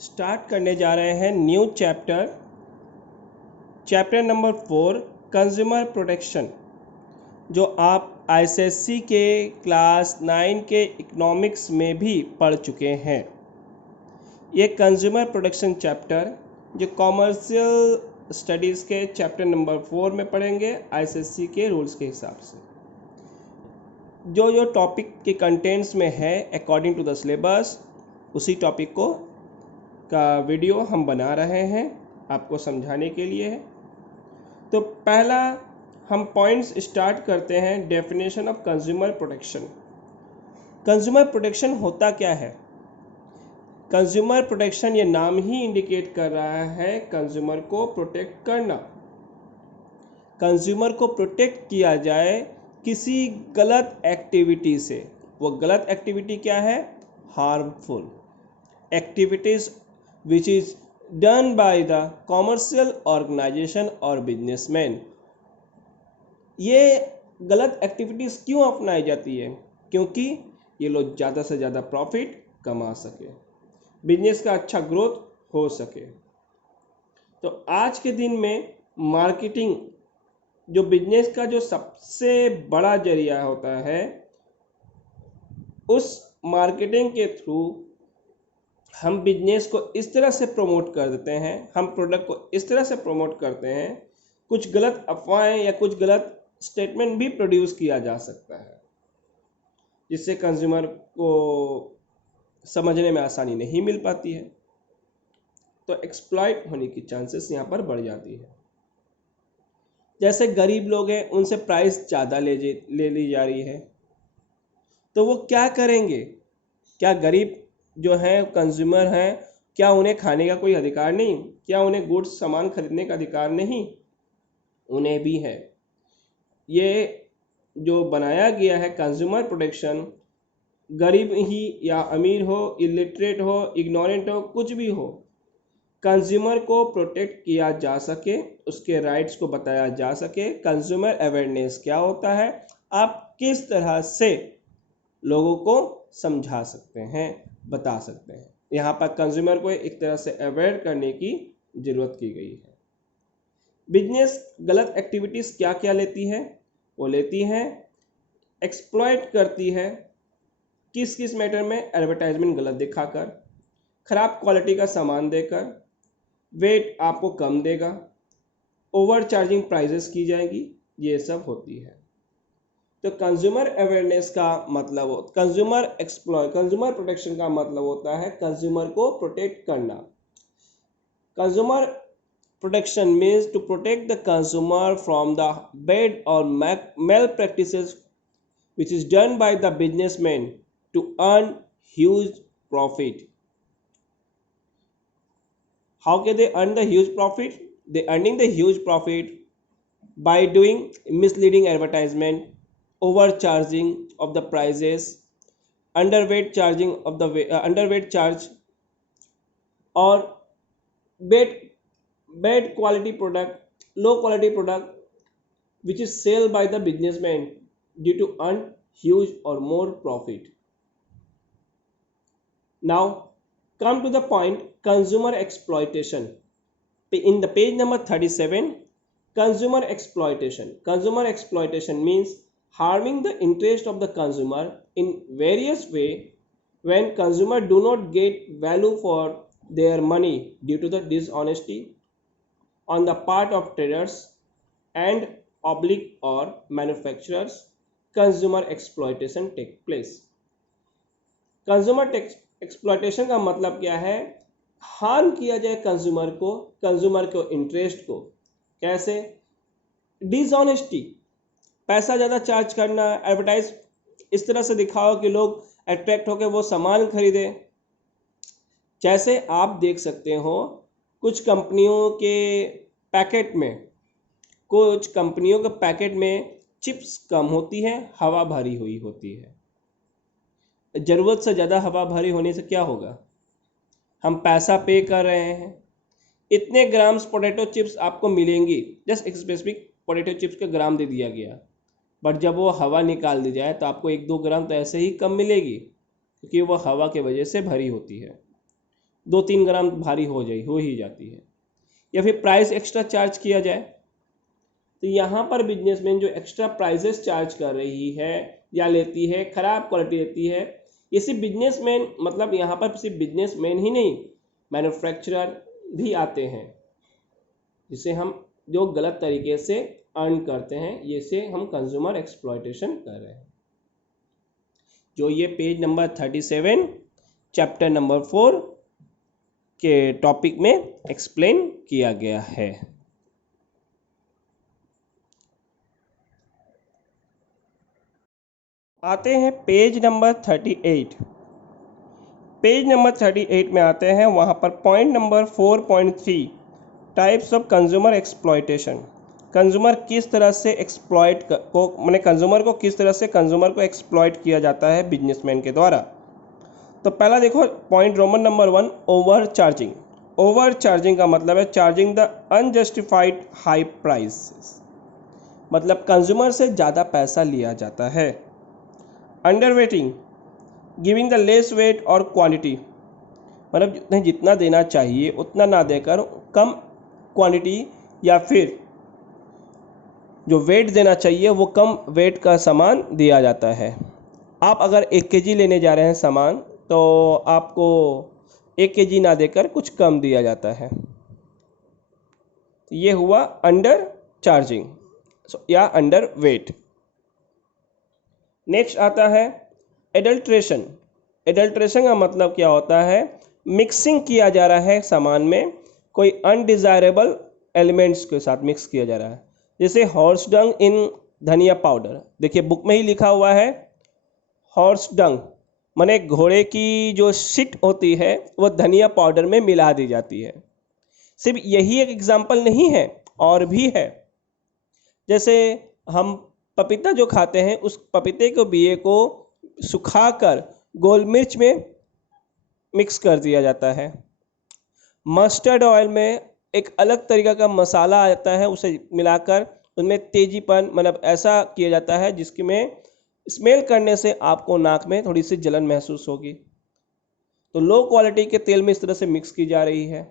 Start करने जा रहे हैं new chapter number 4 consumer protection, जो आप आईसीएसई के क्लास 9 के इकोनॉमिक्स में भी पढ़ चुके हैं। ये कंज्यूमर प्रोटेक्शन चैप्टर जो कॉमर्शियल स्टडीज़ के चैप्टर नंबर 4 में पढ़ेंगे आईसीएसई के रूल्स के हिसाब से। जो टॉपिक के कंटेंट्स में है अकॉर्डिंग टू द सिलेबस, उसी टॉपिक का वीडियो हम बना रहे हैं आपको समझाने के लिए है। तो पहला हम पॉइंट्स स्टार्ट करते हैं। Definition of consumer protection. Consumer protection होता क्या है? कंज्यूमर प्रोटेक्शन, ये नाम ही इंडिकेट कर रहा है कंज्यूमर को प्रोटेक्ट करना। कंज्यूमर को प्रोटेक्ट किया जाए किसी गलत एक्टिविटी से। वो गलत एक्टिविटी क्या है? Harmful activities which is done by the commercial organization और businessman। ये गलत एक्टिविटीज़ क्यों अपनाई जाती है? क्योंकि ये लोग ज़्यादा से ज़्यादा प्रॉफिट कमा सके, बिजनेस का अच्छा ग्रोथ हो सके। तो आज के दिन में मार्केटिंग जो बिजनेस का जो सबसे बड़ा जरिया होता है, उस मार्केटिंग के थ्रू हम बिजनेस को इस तरह से प्रमोट कर देते हैं, हम प्रोडक्ट को इस तरह से प्रमोट करते हैं, कुछ गलत अफवाहें या कुछ गलत स्टेटमेंट भी प्रोड्यूस किया जा सकता है, जिससे कंज्यूमर को समझने में आसानी नहीं मिल पाती है। तो एक्सप्लॉइट होने की चांसेस यहाँ पर बढ़ जाती है। जैसे गरीब लोग हैं, उनसे प्राइस ज़्यादा ले ली जा रही है, तो वो क्या करेंगे? क्या गरीब जो हैं कंज्यूमर हैं, क्या उन्हें खाने का कोई अधिकार नहीं? क्या उन्हें गुड्स सामान खरीदने का अधिकार नहीं? उन्हें भी है। ये जो बनाया गया है कंज्यूमर प्रोटेक्शन, गरीब ही या अमीर हो, इलिटरेट हो, इग्नोरेंट हो, कुछ भी हो, कंज्यूमर को प्रोटेक्ट किया जा सके, उसके राइट्स को बताया जा सके। कंज्यूमर अवेयरनेस क्या होता है, आप किस तरह से लोगों को समझा सकते हैं, बता सकते हैं। यहाँ पर कंज्यूमर को एक तरह से अवेयर करने की ज़रूरत की गई है। बिजनेस गलत एक्टिविटीज़ क्या क्या लेती है? वो लेती है, एक्सप्लॉइट करती है। किस किस मैटर में? एडवर्टाइजमेंट गलत दिखाकर, ख़राब क्वालिटी का सामान देकर, वेट आपको कम देगा, ओवर चार्जिंग प्राइजेस की जाएगी, ये सब होती है। तो कंज्यूमर अवेयरनेस का मतलब कंज्यूमर प्रोटेक्शन का मतलब होता है कंज्यूमर को प्रोटेक्ट करना। Consumer protection means to protect the consumer from the bad और malpractices which is done by the businessmen to earn huge profit. How can they earn the huge profit? They earning the huge profit by doing misleading advertisement, overcharging of the prices, underweight charge, or bad quality product, low quality product, which is sold by the businessman due to earn huge or more profit. Now come to the point, consumer exploitation. In the page number 37, consumer exploitation. Consumer exploitation means harming the interest of the consumer in various way when consumer do not get value for their money due to the dishonesty on the part of traders and public or manufacturers. Consumer exploitation take place. Consumer exploitation का मतलब क्या है? Harm किया जाए consumer को interest को। कैसे? Dishonesty, पैसा ज़्यादा चार्ज करना, एडवर्टाइज इस तरह से दिखाओ कि लोग अट्रैक्ट होकर वो सामान खरीदें। जैसे आप देख सकते हो, कुछ कंपनियों के पैकेट में चिप्स कम होती है, हवा भरी हुई होती है। ज़रूरत से ज़्यादा हवा भरी होने से क्या होगा? हम पैसा पे कर रहे हैं, इतने ग्राम्स पोटैटो चिप्स आपको मिलेंगी, जस्ट एक स्पेसिफिक पोटैटो चिप्स का ग्राम दे दिया गया, बट जब वो हवा निकाल दी जाए तो आपको 1-2 ग्राम तो ऐसे ही कम मिलेगी, क्योंकि वो हवा के वजह से भरी होती है। 2-3 ग्राम भारी हो ही जाती है, या फिर प्राइस एक्स्ट्रा चार्ज किया जाए। तो यहाँ पर बिजनेसमैन जो एक्स्ट्रा प्राइसेस चार्ज कर रही है या लेती है, ख़राब क्वालिटी लेती है, ये सिर्फ बिजनेसमैन, मतलब यहाँ पर सिर्फ बिजनेसमैन ही नहीं, मैन्युफैक्चरर भी आते हैं, जिसे हम जो गलत तरीके से अर्न करते हैं, ये से हम कंज्यूमर एक्सप्लॉयटेशन कर रहे हैं, जो ये पेज नंबर 37 चैप्टर नंबर 4 के टॉपिक में एक्सप्लेन किया गया है। आते हैं पेज नंबर 38। पेज नंबर 38 में आते हैं, वहाँ पर point number 4.3 types of consumer exploitation. Consumer किस तरह से एक्सप्लॉयट को, मैंने कंज्यूमर को किस तरह से कंज्यूमर को एक्सप्लॉयट किया जाता है बिजनेसमैन के द्वारा। तो पहला देखो point Roman number 1, over charging. Over charging का मतलब है charging the unjustified high prices, मतलब कंज्यूमर से ज़्यादा पैसा लिया जाता है। Under waiting, giving the less weight और क्वांटिटी, मतलब जितना देना चाहिए उतना ना देकर कम क्वांटिटी या फिर जो वेट देना चाहिए वो कम वेट का सामान दिया जाता है। आप अगर 1 kg लेने जा रहे हैं सामान, तो आपको 1 kg ना देकर कुछ कम दिया जाता है। ये हुआ अंडर चार्जिंग या अंडर वेट। नेक्स्ट आता है एडल्ट्रेशन। एडल्ट्रेशन का मतलब क्या होता है, मिक्सिंग किया जा रहा है सामान में, कोई अनडिज़ायरेबल एलिमेंट्स के साथ मिक्स किया जा रहा है। जैसे हॉर्स डंग इन धनिया पाउडर, देखिए बुक में ही लिखा हुआ है हॉर्स डंग, माने घोड़े की जो शिट होती है वो धनिया पाउडर में मिला दी जाती है। सिर्फ यही एक एग्जाम्पल नहीं है, और भी है। जैसे हम पपीता जो खाते हैं, उस पपीते के बीए को सुखाकर गोल मिर्च में मिक्स कर दिया जाता है। मस्टर्ड ऑयल में एक अलग तरीका का मसाला आता है, उसे मिलाकर उनमें तेजीपन, मतलब ऐसा किया जाता है जिसकी में स्मेल करने से आपको नाक में थोड़ी सी जलन महसूस होगी। तो लो क्वालिटी के तेल में इस तरह से मिक्स की जा रही है।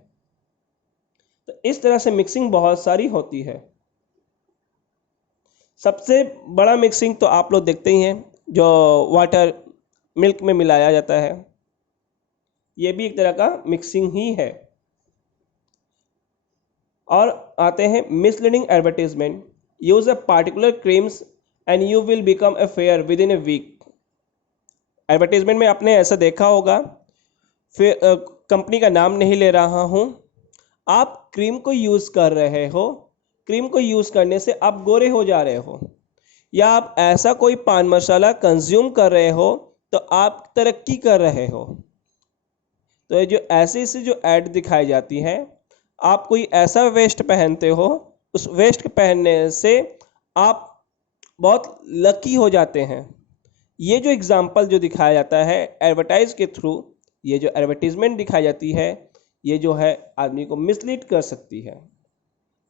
तो इस तरह से मिक्सिंग बहुत सारी होती है। सबसे बड़ा मिक्सिंग तो आप लोग देखते ही हैं, जो वाटर मिल्क में मिलाया जाता है, ये भी एक तरह का मिक्सिंग ही है। और आते हैं misleading advertisement. Use a particular creams and you will become a fair within a week. Advertisement में आपने ऐसा देखा होगा, फिर कंपनी का नाम नहीं ले रहा हूँ, आप क्रीम को यूज़ कर रहे हो, क्रीम को यूज़ करने से आप गोरे हो जा रहे हो, या आप ऐसा कोई पान मसाला कंज्यूम कर रहे हो तो आप तरक्की कर रहे हो। तो ये जो ऐसी जो ऐड दिखाई जाती है, आप कोई ऐसा वेस्ट पहनते हो, उस वेस्ट पहनने से आप बहुत लकी हो जाते हैं। ये जो एग्जाम्पल जो दिखाया जाता है एडवर्टाइज के थ्रू, ये जो एडवर्टीजमेंट दिखाई जाती है, ये जो है आदमी को मिसलीड कर सकती है।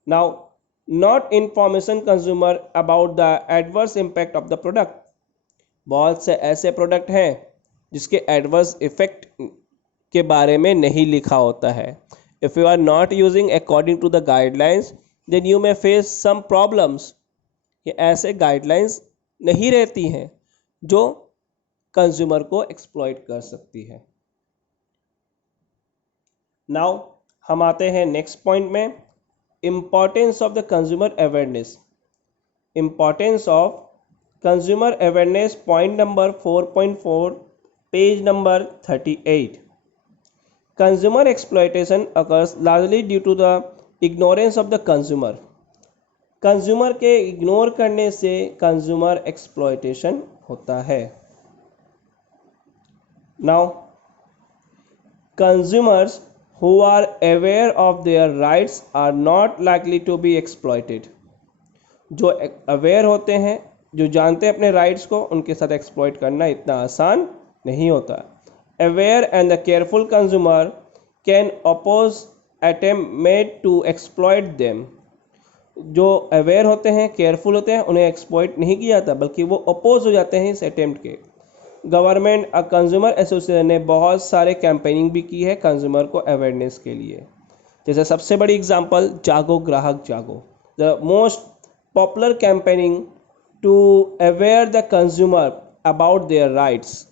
Now not information consumer about the adverse impact of the product. बहुत से ऐसे प्रोडक्ट हैं जिसके एडवर्स इफेक्ट के बारे में नहीं लिखा होता है। If you are not using according to the guidelines then you may face some problems. ये ऐसे गाइडलाइंस नहीं रहती हैं जो कंज्यूमर को एक्सप्लॉइट कर सकती है। नाउ हम आते हैं नेक्स्ट पॉइंट में, importance of the consumer awareness. Importance of consumer awareness, point number 4.4, page number 38। Consumer exploitation occurs largely due to the ignorance of the consumer. Consumer के इग्नोर करने से कंज्यूमर एक्सप्लॉइटेशन होता है। Now consumers who are aware of their rights are not likely to be exploited। जो aware होते हैं, जो जानते हैं अपने राइट्स को, उनके साथ एक्सप्लॉइट करना इतना आसान नहीं होता। Aware and the careful consumer can oppose attempt made to exploit them. जो अवेयर होते हैं, केयरफुल होते हैं, उन्हें एक्सप्लॉइट नहीं किया जाता, बल्कि वो अपोज हो जाते हैं इस अटेम्प्ट के। गवर्नमेंट और कंज्यूमर एसोसिएशन ने बहुत सारे कैंपेनिंग भी की है कंज्यूमर को अवेयरनेस के लिए। जैसे सबसे बड़ी example Jago Grahak Jago, the most popular campaigning to aware the consumer about their rights.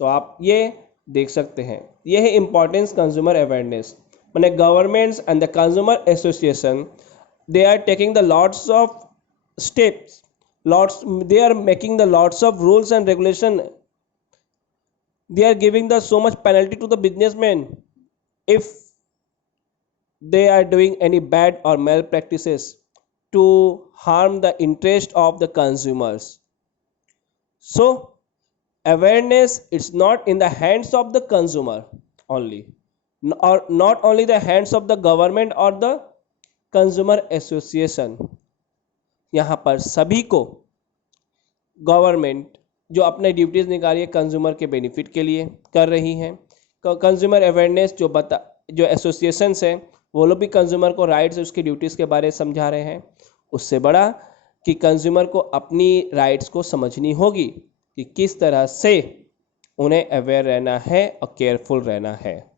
तो आप ये देख सकते हैं, ये है इम्पोर्टेंस कंज्यूमर अवेयरनेस। मैंने governments and the consumer association they are taking the lots of steps, lots they are making the lots of rules and regulation. They are giving the so much penalty to the businessmen if they are doing any bad or malpractices to harm the interest of the consumers. So awareness is not in the hands of the consumer only, or not only the hands of the government or the consumer association. यहाँ पर सभी को government जो अपने duties निकाली है consumer के benefit के लिए कर रही हैं। कंज्यूमर अवेयरनेस जो एसोसिएशंस हैं वो लोग भी कंज्यूमर को राइट्स उसकी ड्यूटीज़ के बारे में समझा रहे हैं। उससे बड़ा कि कंज्यूमर को अपनी राइट्स को समझनी होगी कि किस तरह से उन्हें अवेयर रहना है और केयरफुल रहना है।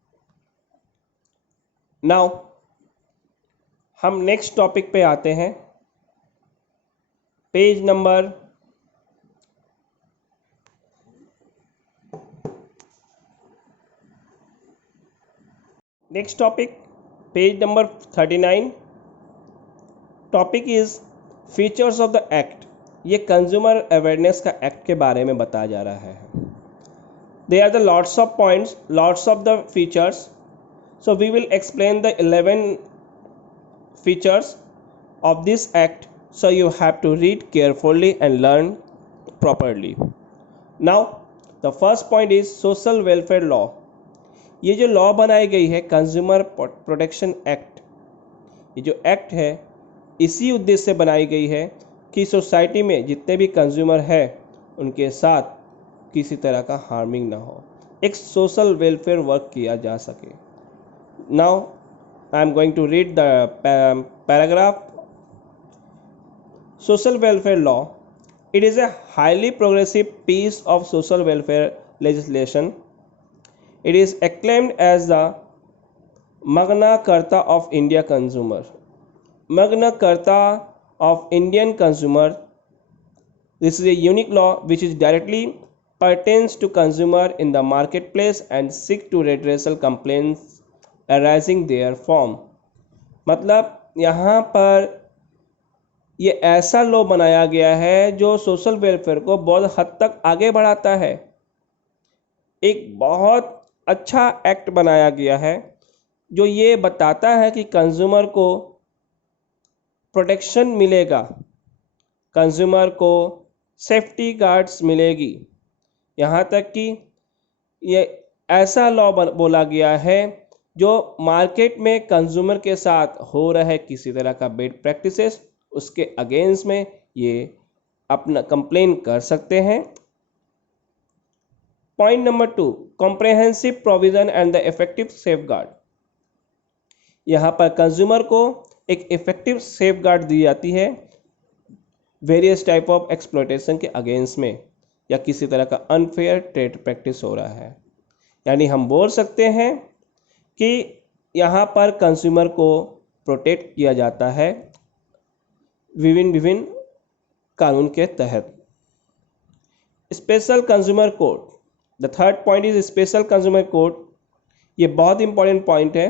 नाउ हम नेक्स्ट टॉपिक पे आते हैं, page number 39। Topic is features of the act. ये कंज्यूमर अवेयरनेस का एक्ट के बारे में बताया जा रहा है। They are the lots of points, lots of the features, so we will explain the 11 features of this act, so you have to read carefully and learn properly. Now the first point is social welfare law. ये जो law बनाई गई है consumer protection act, ये जो act है इसी उद्देश्य से बनाई गई है कि सोसाइटी में जितने भी कंज्यूमर है उनके साथ किसी तरह का हार्मिंग ना हो, एक सोशल वेलफेयर वर्क किया जा सके। Now I am going to read the paragraph. Social welfare law. It is a highly progressive piece of social welfare legislation. It is acclaimed as the Magna Carta of India consumer. Magna Carta of Indian consumer. This is a unique law which is directly pertains to consumer in the marketplace and seek to redressal complaints arising therefrom. मतलब यहाँ पर ये ऐसा law बनाया गया है जो social welfare को बहुत हद तक आगे बढ़ाता है। एक बहुत अच्छा एक्ट बनाया गया है जो ये बताता है कि कंज्यूमर को प्रोटेक्शन मिलेगा, कंज्यूमर को सेफ्टी गार्ड्स मिलेगी। यहाँ तक कि ये ऐसा लॉ बोला गया है जो मार्केट में कंज्यूमर के साथ हो रहे किसी तरह का बैड प्रैक्टिसेस उसके अगेंस्ट में ये अपना कंप्लेन कर सकते हैं। Point number 2, comprehensive provision and the effective safeguard. यहाँ पर कंज्यूमर को एक इफेक्टिव सेफगार्ड दी जाती है वेरियस टाइप ऑफ एक्सप्लॉयटेशन के अगेंस्ट में या किसी तरह का अनफेयर ट्रेड प्रैक्टिस हो रहा है। यानी हम बोल सकते हैं कि यहाँ पर कंज्यूमर को प्रोटेक्ट किया जाता है विभिन्न कानून के तहत। Special consumer code. The third point is special consumer code. ये बहुत इंपॉर्टेंट पॉइंट है।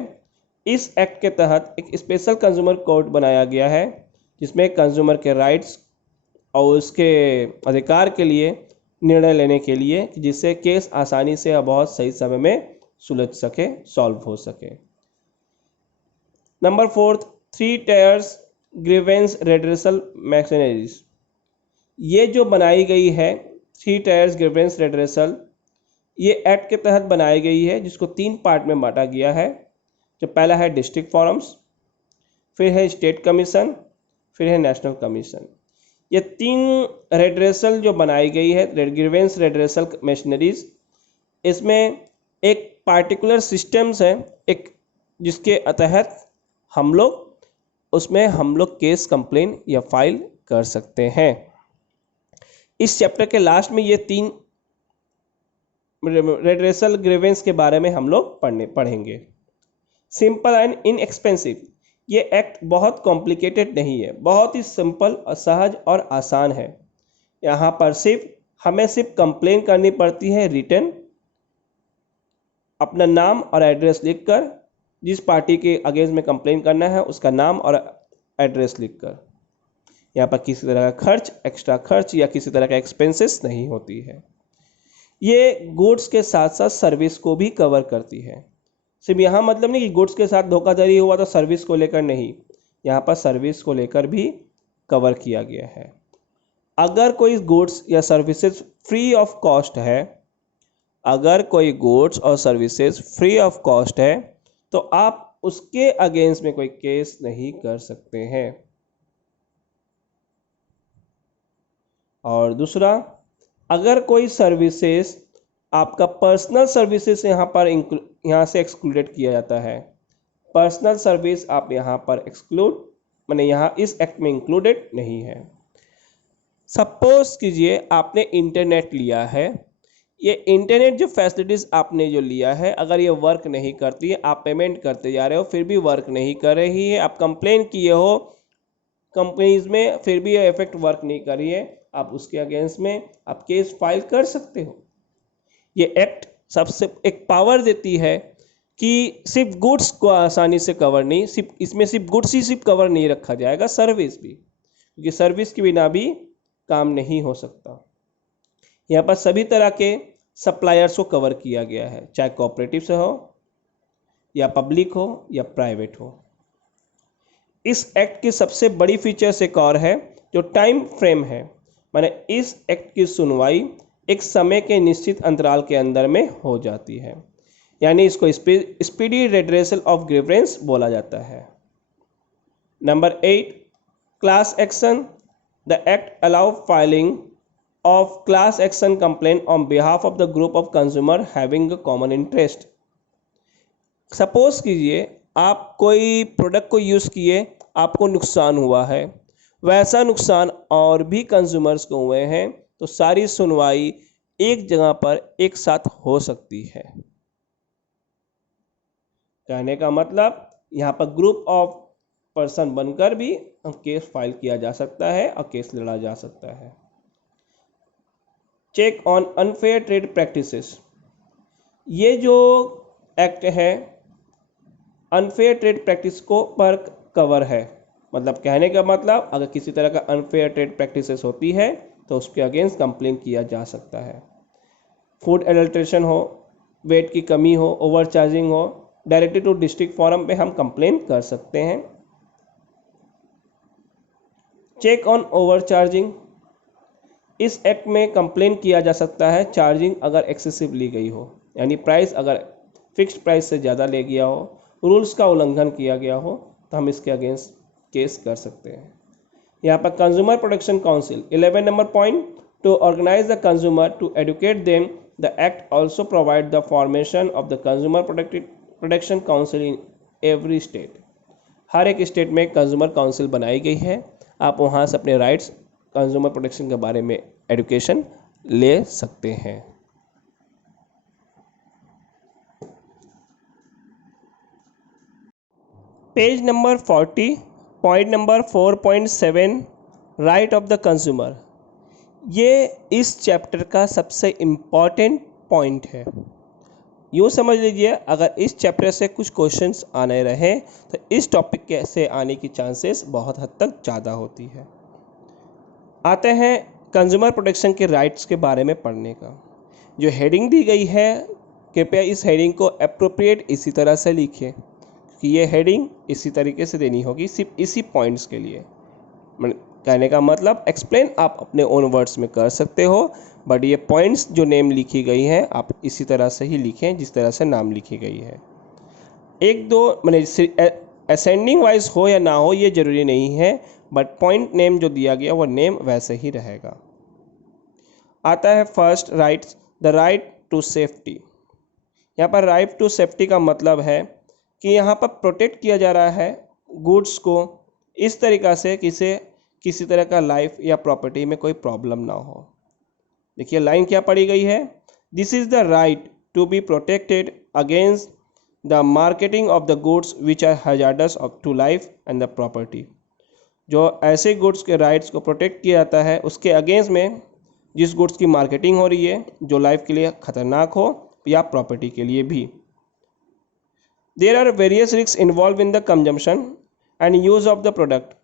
इस एक्ट के तहत एक स्पेशल कंज्यूमर कोड बनाया गया है जिसमें कंज्यूमर के राइट्स और उसके अधिकार के लिए निर्णय लेने के लिए, जिससे केस आसानी से और बहुत सही समय में सुलझ सके, सॉल्व हो सके। Number 4, 3 tyres grievance redressal mechanism. ये जो बनाई गई है 3 टायर्स ग्रीवेंस रेड्रेसल, ये एक्ट के तहत बनाई गई है जिसको 3 पार्ट में बांटा गया है। जो पहला है डिस्ट्रिक्ट फोरम्स, फिर है स्टेट कमीशन, फिर है नेशनल कमीशन। ये 3 रेड्रेसल जो बनाई गई है ग्रीवेंस रेड्रेसल मशीनरीज, इसमें एक पार्टिकुलर सिस्टम्स है एक जिसके तहत हम लोग केस कंप्लेन या फाइल कर सकते हैं। इस चैप्टर के लास्ट में ये 3 रेड्रेसल ग्रीवेंस के बारे में हम लोग पढ़ेंगे। सिंपल एंड इनएक्सपेंसिव, ये एक्ट बहुत कॉम्प्लिकेटेड नहीं है, बहुत ही सिंपल और सहज और आसान है। यहाँ पर हमें सिर्फ कंप्लेन करनी पड़ती है रिटर्न, अपना नाम और एड्रेस लिखकर, जिस पार्टी के अगेंस्ट में कंप्लेन करना है उसका नाम और एड्रेस लिखकर। यहाँ पर किसी तरह का खर्च, एक्स्ट्रा खर्च या किसी तरह का एक्सपेंसेस नहीं होती है। ये गुड्स के साथ साथ सर्विस को भी कवर करती है। सिर्फ यहाँ मतलब नहीं कि गुड्स के साथ धोखाधड़ी हुआ तो सर्विस को लेकर नहीं, यहाँ पर सर्विस को लेकर भी कवर किया गया है। अगर कोई गुड्स या सर्विसेज फ्री ऑफ कॉस्ट है, अगर कोई गुड्स और सर्विसेज फ्री ऑफ कॉस्ट है तो आप उसके अगेंस्ट में कोई केस नहीं कर सकते हैं। और दूसरा, अगर कोई सर्विसेज आपका पर्सनल सर्विसेज यहाँ से एक्सक्लूडेड किया जाता है, पर्सनल सर्विस आप यहाँ पर एक्सक्लूड माने यहाँ इस एक्ट में इंक्लूडेड नहीं है। सपोज कीजिए आपने इंटरनेट लिया है, ये इंटरनेट जो फैसिलिटीज़ आपने जो लिया है अगर ये वर्क नहीं करती है, आप पेमेंट करते जा रहे हो फिर भी वर्क नहीं कर रही है, आप कंप्लेन किए हो कंपनीज में फिर भी ये इफेक्ट वर्क नहीं कर रही है, आप उसके अगेंस्ट में आप केस फाइल कर सकते हो। ये एक्ट सबसे एक पावर देती है कि सिर्फ गुड्स को आसानी से कवर नहीं, सिर्फ इसमें सिर्फ गुड्स ही सिर्फ कवर नहीं रखा जाएगा, सर्विस भी, क्योंकि सर्विस के बिना भी काम नहीं हो सकता। यहाँ पर सभी तरह के सप्लायर्स को कवर किया गया है, चाहे कोऑपरेटिव से हो या पब्लिक हो या प्राइवेट हो। इस एक्ट की सबसे बड़ी फीचर्स एक और है जो टाइम फ्रेम है, माने इस एक्ट की सुनवाई एक समय के निश्चित अंतराल के अंदर में हो जाती है, यानी इसको स्पीडी रेड्रेसल ऑफ ग्रीवेंस बोला जाता है। Number 8, class action. The act allow filing of class action complaint on behalf of the group of consumer having a common interest। Suppose कीजिए आप कोई प्रोडक्ट को यूज़ किए, आपको नुकसान हुआ है, वैसा नुकसान और भी कंज्यूमर्स को हुए हैं, तो सारी सुनवाई एक जगह पर एक साथ हो सकती है। कहने का मतलब यहाँ पर ग्रुप ऑफ पर्सन बनकर भी केस फाइल किया जा सकता है और केस लड़ा जा सकता है। Check on unfair trade practices, ये जो एक्ट है अनफेयर ट्रेड प्रैक्टिस को पर कवर है, मतलब कहने का मतलब अगर किसी तरह का अनफेयर ट्रेड प्रैक्टिसेस होती है तो उसके अगेंस्ट कंप्लेन किया जा सकता है। फूड एडल्ट्रेशन हो, वेट की कमी हो, ओवर चार्जिंग हो, डायरेक्टली टू डिस्ट्रिक्ट फोरम पे हम कंप्लेन कर सकते हैं। चेक ऑन ओवर चार्जिंग, इस एक्ट में कंप्लेन किया जा सकता है चार्जिंग अगर एक्सेसिव ली गई हो, यानी प्राइस अगर फिक्स्ड प्राइस से ज़्यादा ले गया हो, रूल्स का उल्लंघन किया गया हो, तो हम इसके अगेंस्ट केस कर सकते हैं। यहाँ पर consumer protection council 11 number point, to organise the consumer to educate them, the act also provide the formation of the consumer protection council in every state. हर एक स्टेट में कंज्यूमर काउंसिल बनाई गई है, आप वहाँ से अपने राइट्स कंज्यूमर प्रोटेक्शन के बारे में एजुकेशन ले सकते हैं। Page number 40, point number 4.7, right of the consumer. ये इस चैप्टर का सबसे इम्पॉर्टेंट पॉइंट है। यूँ समझ लीजिए अगर इस चैप्टर से कुछ क्वेश्चंस आने रहे तो इस टॉपिक के से आने की चांसेस बहुत हद तक ज़्यादा होती है। आते हैं कंज्यूमर प्रोटेक्शन के राइट्स के बारे में पढ़ने का। जो हेडिंग दी गई है कृपया इस हेडिंग को एप्रोप्रिएट इसी तरह से लिखिए कि ये हेडिंग इसी तरीके से देनी होगी, सिर्फ इसी पॉइंट्स के लिए। कहने का मतलब एक्सप्लेन आप अपने ओन वर्ड्स में कर सकते हो, बट ये पॉइंट्स जो नेम लिखी गई हैं आप इसी तरह से ही लिखें जिस तरह से नाम लिखी गई है। एक दो मैंने असेंडिंग वाइज हो या ना हो ये ज़रूरी नहीं है, बट पॉइंट नेम जो दिया गया वो नेम वैसे ही रहेगा। आता है first rights, the right to safety. यहाँ पर राइट टू सेफ्टी का मतलब है कि यहाँ पर प्रोटेक्ट किया जा रहा है गुड्स को इस तरीक़ा से किसी तरह का लाइफ या प्रॉपर्टी में कोई प्रॉब्लम ना हो। देखिए लाइन क्या पढ़ी गई है, this is the right to be protected against the marketing of the goods which are hazardous to life and the property. जो ऐसे गुड्स के राइट्स को प्रोटेक्ट किया जाता है उसके अगेंस्ट में जिस गुड्स की मार्केटिंग हो रही है जो लाइफ के लिए खतरनाक हो या प्रॉपर्टी के लिए भी। There are various risk involve in the consumption and use of the product.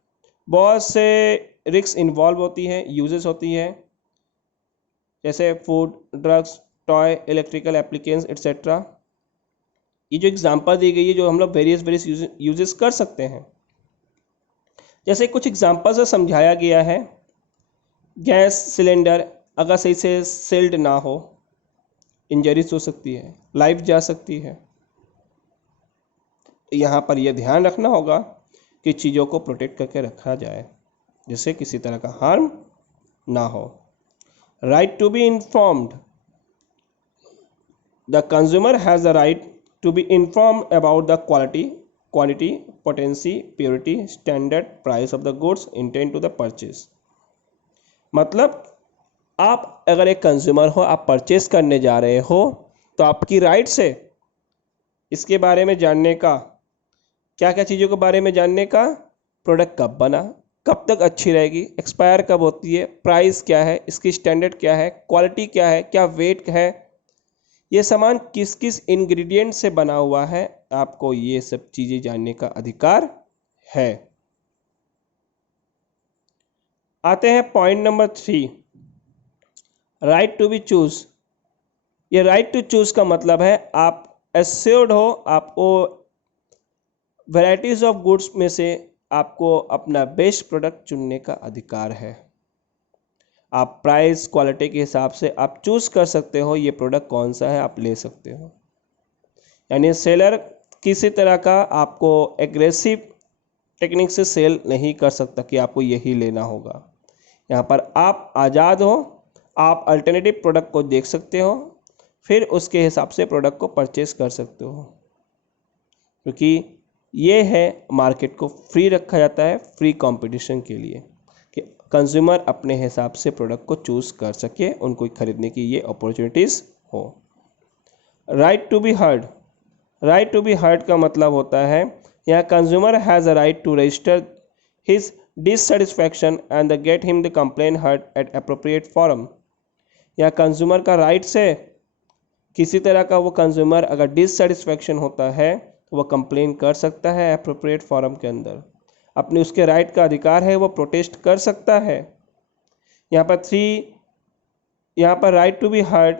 बहुत से रिस्क इन्वॉल्व होती है, यूजेस होती है, जैसे food, drugs, toy, electrical appliances etcetera. ये जो एग्जांपल दी गई है जो हम लोग वेरियस यूजेस कर सकते हैं, जैसे कुछ एग्जांपल से समझाया गया है। गैस सिलेंडर अगर सही से सील्ड ना हो, इंजरीज हो सकती है, लाइफ जा सकती है। यहाँ पर यह ध्यान रखना होगा कि चीज़ों को प्रोटेक्ट करके रखा जाए जिससे किसी तरह का हार्म ना हो। Right to be informed, the consumer has the right to be informed about the quality, quantity, potency, purity, standard, price of the goods intend to the purchase। मतलब आप अगर एक कंज्यूमर हो, आप परचेस करने जा रहे हो तो आपकी राइट्स है इसके बारे में जानने का, क्या क्या चीज़ों के बारे में जानने का, प्रोडक्ट कब बना, कब तक अच्छी रहेगी, एक्सपायर कब होती है, प्राइस क्या है, इसकी स्टैंडर्ड क्या है, क्वालिटी क्या है, क्या वेट है, ये सामान किस किस इंग्रेडिएंट से बना हुआ है, आपको ये सब चीज़ें जानने का अधिकार है। आते हैं point number 3, right to be choose. ये राइट टू चूज का मतलब है आप एश्योर्ड हो, आपको वैराइटीज ऑफ गुड्स में से आपको अपना बेस्ट प्रोडक्ट चुनने का अधिकार है। आप प्राइस क्वालिटी के हिसाब से आप चूज़ कर सकते हो ये प्रोडक्ट कौन सा है, आप ले सकते हो। यानी सेलर किसी तरह का आपको एग्रेसिव टेक्निक से सेल नहीं कर सकता कि आपको यही लेना होगा। यहाँ पर आप आज़ाद हो, आप अल्टरनेटिव प्रोडक्ट को देख सकते हो, फिर उसके हिसाब से प्रोडक्ट को परचेस कर सकते हो, क्योंकि ये है मार्केट को फ्री रखा जाता है, फ्री कंपटीशन के लिए कि कंज्यूमर अपने हिसाब से प्रोडक्ट को चूज़ कर सके, उनको खरीदने की ये अपॉर्चुनिटीज़ हो। Right to be heard, right to be heard का मतलब होता है यहाँ consumer has a right to register his dissatisfaction and the get him the complain heard at appropriate forum. यहाँ कंज्यूमर का राइट्स है, किसी तरह का वो कंज्यूमर अगर डिससेटिस्फैक्शन होता है तो वह कंप्लेन कर सकता है अप्रोप्रिएट फॉरम के अंदर, अपने उसके राइट का अधिकार है, वो प्रोटेस्ट कर सकता है। यहाँ पर 3, यहाँ पर राइट टू बी हर्ड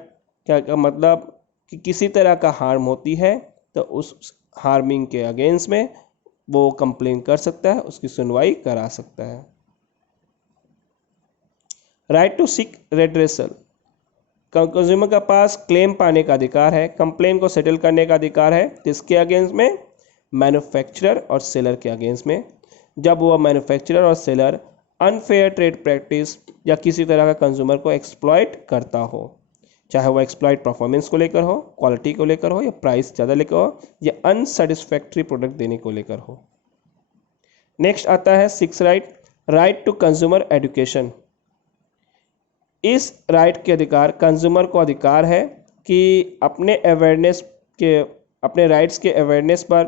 क्या मतलब कि किसी तरह का हार्म होती है तो उस हार्मिंग के अगेंस्ट में वो कंप्लेन कर सकता है, उसकी सुनवाई करा सकता है। Right to seek redressal, consumer के पास क्लेम पाने का अधिकार है, कंप्लेन को सेटल करने का अधिकार है, किसके अगेंस्ट में, मैन्युफैक्चरर और सेलर के अगेंस्ट में। जब वह मैन्युफैक्चरर और सेलर अनफेयर ट्रेड प्रैक्टिस या किसी तरह का कंज्यूमर को एक्सप्लॉइट करता हो, चाहे वो एक्सप्लॉइट परफॉर्मेंस को लेकर हो, क्वालिटी को लेकर हो, या प्राइस ज़्यादा लेकर हो, या अनसेटिस्फैक्ट्री प्रोडक्ट देने को लेकर हो। नेक्स्ट आता है 6 right, right to consumer education. इस राइट के अधिकार, कंज्यूमर को अधिकार है कि अपने अवेयरनेस के, अपने राइट्स के अवेयरनेस पर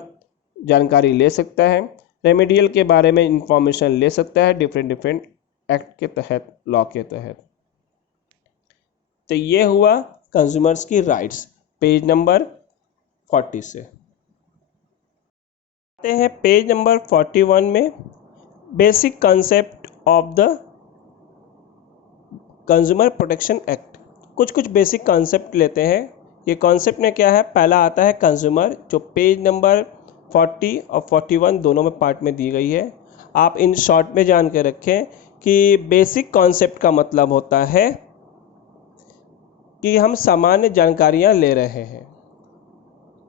जानकारी ले सकता है, रेमेडियल के बारे में इंफॉर्मेशन ले सकता है डिफरेंट एक्ट के तहत, लॉ के तहत। तो ये हुआ कंज्यूमर्स की राइट्स, पेज नंबर 40 से। आते हैं पेज नंबर 41 में, basic concept of the consumer protection act. कुछ बेसिक कॉन्सेप्ट लेते हैं। ये कॉन्सेप्ट में क्या है, पहला आता है कंज्यूमर, जो पेज नंबर 40 और 41 दोनों में पार्ट में दी गई है। आप इन शॉर्ट में जान के रखें कि बेसिक कॉन्सेप्ट का मतलब होता है कि हम सामान्य जानकारियाँ ले रहे हैं,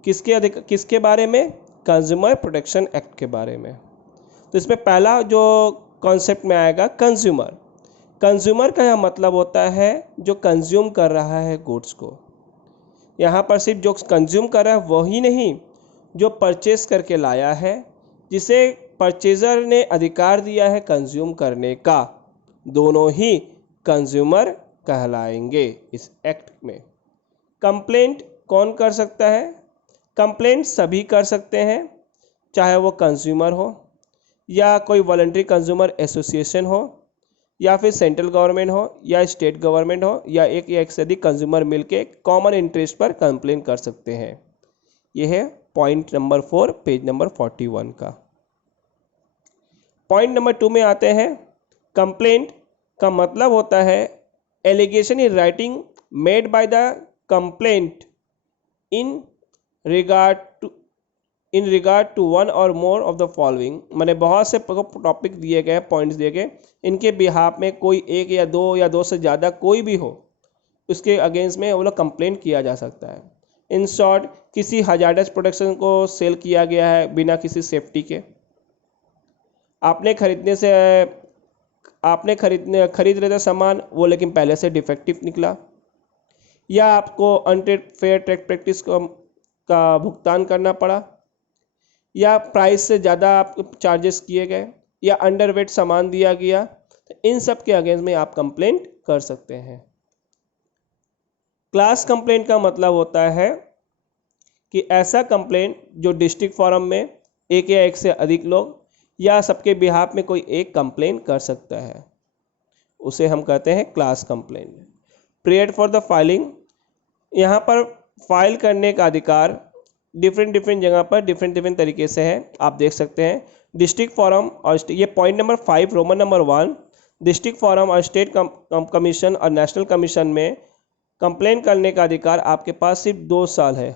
किसके बारे में, कंज्यूमर प्रोटेक्शन एक्ट के बारे में। तो इसमें पहला जो कॉन्सेप्ट में आएगा कंज्यूमर। कंज्यूमर का यह मतलब होता है जो कंज्यूम कर रहा है गुड्स को। यहाँ पर सिर्फ जो कंज्यूम कर रहा है वही नहीं, जो परचेस करके लाया है, जिसे परचेज़र ने अधिकार दिया है कंज्यूम करने का, दोनों ही कंज्यूमर कहलाएंगे इस एक्ट में। कंप्लेंट कौन कर सकता है? कंप्लेंट सभी कर सकते हैं, चाहे वो कंज्यूमर हो या कोई वॉलंटरी कंज्यूमर एसोसिएशन हो या फिर सेंट्रल गवर्नमेंट हो या स्टेट गवर्नमेंट हो या एक से अधिक कंज्यूमर मिलके कॉमन इंटरेस्ट पर कंप्लेंट कर सकते हैं। यह है पॉइंट नंबर 4 पेज नंबर 41 का। पॉइंट नंबर 2 में आते हैं। कंप्लेंट का मतलब होता है allegation in writing made by the complaint in regard to one or more of the following. मैंने बहुत से टॉपिक दिए गए, पॉइंट्स दिए गए, इनके बिहाफ में कोई एक या दो से ज़्यादा कोई भी हो, उसके अगेंस्ट में वो लोग कंप्लेंट किया जा सकता है। इन शॉर्ट, किसी हजार्डस प्रोडक्शन को सेल किया गया है बिना किसी सेफ्टी के, आपने खरीद रहे थे सामान वो लेकिन पहले से डिफेक्टिव निकला, या आपको अनफेयर ट्रेड प्रैक्टिस का भुगतान करना पड़ा, या प्राइस से ज़्यादा आप चार्जेस किए गए, या अंडरवेट सामान दिया गया, तो इन सब के अगेंस्ट में आप कंप्लेंट कर सकते हैं। क्लास कंप्लेंट का मतलब होता है कि ऐसा कंप्लेंट जो डिस्ट्रिक्ट फोरम में एक या एक से अधिक लोग या सबके बिहाफ में कोई एक कंप्लेंट कर सकता है, उसे हम कहते हैं class complaint. Period for the filing, यहाँ पर फाइल करने का अधिकार डिफरेंट जगह पर डिफरेंट तरीके से है, आप देख सकते हैं। डिस्ट्रिक्ट फोरम और ये point number 5 Roman number 1, district forum और स्टेट कमीशन और नेशनल कमीशन में कंप्लेंट करने का अधिकार आपके पास सिर्फ 2 साल है।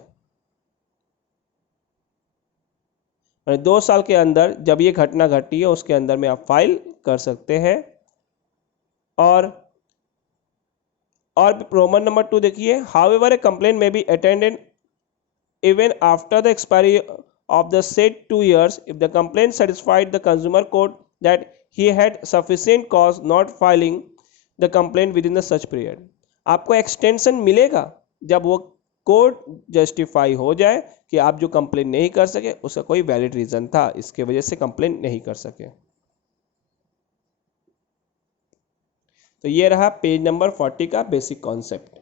2 साल के अंदर जब ये घटना घटी है उसके अंदर में आप फाइल कर सकते हैं। और रोमन नंबर 2 देखिए, हाउएवर ए कंप्लेंट में be attended even after the expiry of the said 2 years if the complaint satisfied the consumer court that he had sufficient cause not filing the complaint within the such period। आपको extension मिलेगा जब वो court justify हो जाए कि आप जो complaint नहीं कर सके उसका कोई वैलिड रीज़न था, इसके वजह से कंप्लेंट नहीं कर सके। तो ये रहा पेज नंबर 40 का बेसिक कॉन्सेप्ट।